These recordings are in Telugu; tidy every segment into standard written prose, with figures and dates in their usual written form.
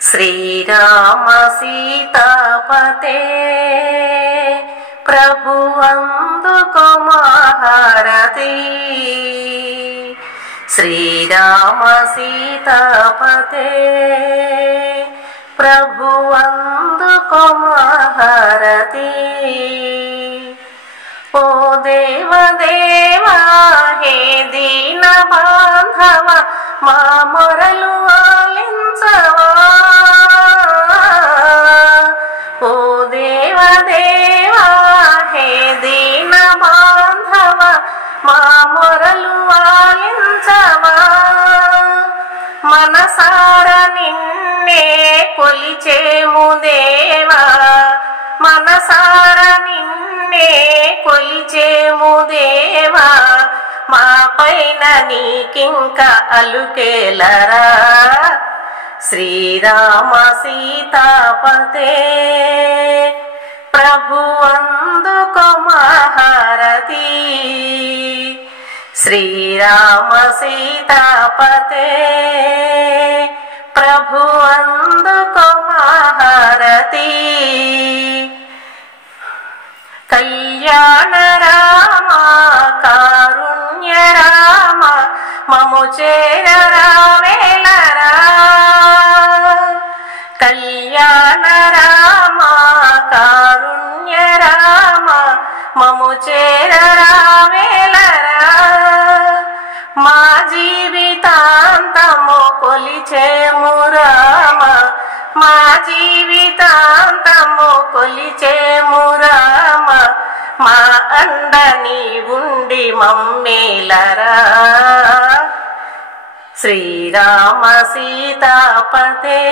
శ్రీరామ సీతాపతే ప్రభు అందుకో మహారతి. శ్రీరామ సీతాపతే ప్రభు అందుకో మహారతి. ఓ దేవదేవా హే దీన బాంధవ మా మొరలు ఆలించవా. ఓ దేవదేవా హే దీన బాంధవ మా మొరలు ఆలించవా. మనసార నిన్నే కొలిచేము దేవా, మనసార నిన్నే కొలిచేము దేవా. మా పైన నీకింక అలుకేలరా. శ్రీరామ సీతాపతే ప్రభు అందుకో మహారతి. శ్రీరామ సీతాపతే ప్రభు అందుకో మహారతి. కళ్యాణ రామ కారుణ్య రామ మము చేరరావేలరా. కళ్యాణ రామ కారుణ్య రామ మము చేరరావేలరా. మా జీవితాంతము కొలిచేము రామ, మా జీవితాంతము కొలిచేము రామ. మా అండ నీవుండి మమ్మేలరా. శ్రీరామ సీతాపతే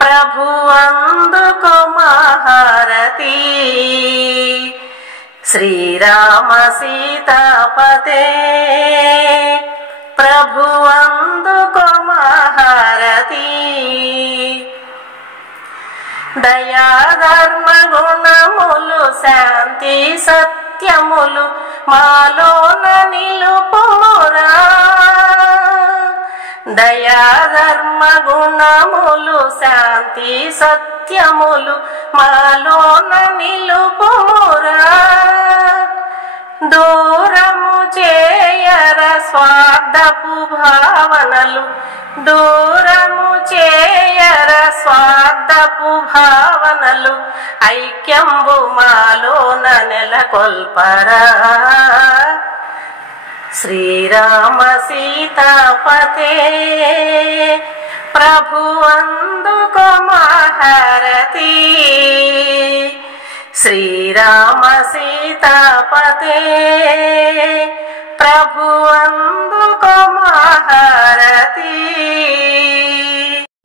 ప్రభు అందుకో మహారతి. శ్రీరామ సీతాపతే ప్రభు అందుకో మహారతి. దయా ధర్మ గుణములు శాంతి సత్యములు మాలోన నిలుపుమురా. దయా ధర్మ గుణములు శాంతి సత్యములు మాలోన నిలుపుమురా. దూరము చేయర స్వార్థపు భావనలు, దూరము చేయర స్వార్థపు భావనలు. ఐక్యంబు మాలోన నెలకొల్పరా. శ్రీరామ సీతాపతే ప్రభు అందుకో మహారతి. శ్రీరామ సీతాపతే ప్రభు అందుకో మహారతి.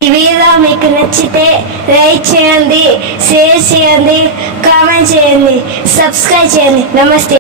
ఈ వీడియో మీకు నచ్చితే లైక్ చేయండి, షేర్ చేయండి, కామెంట్ చేయండి, సబ్స్క్రైబ్ చేయండి. నమస్తే.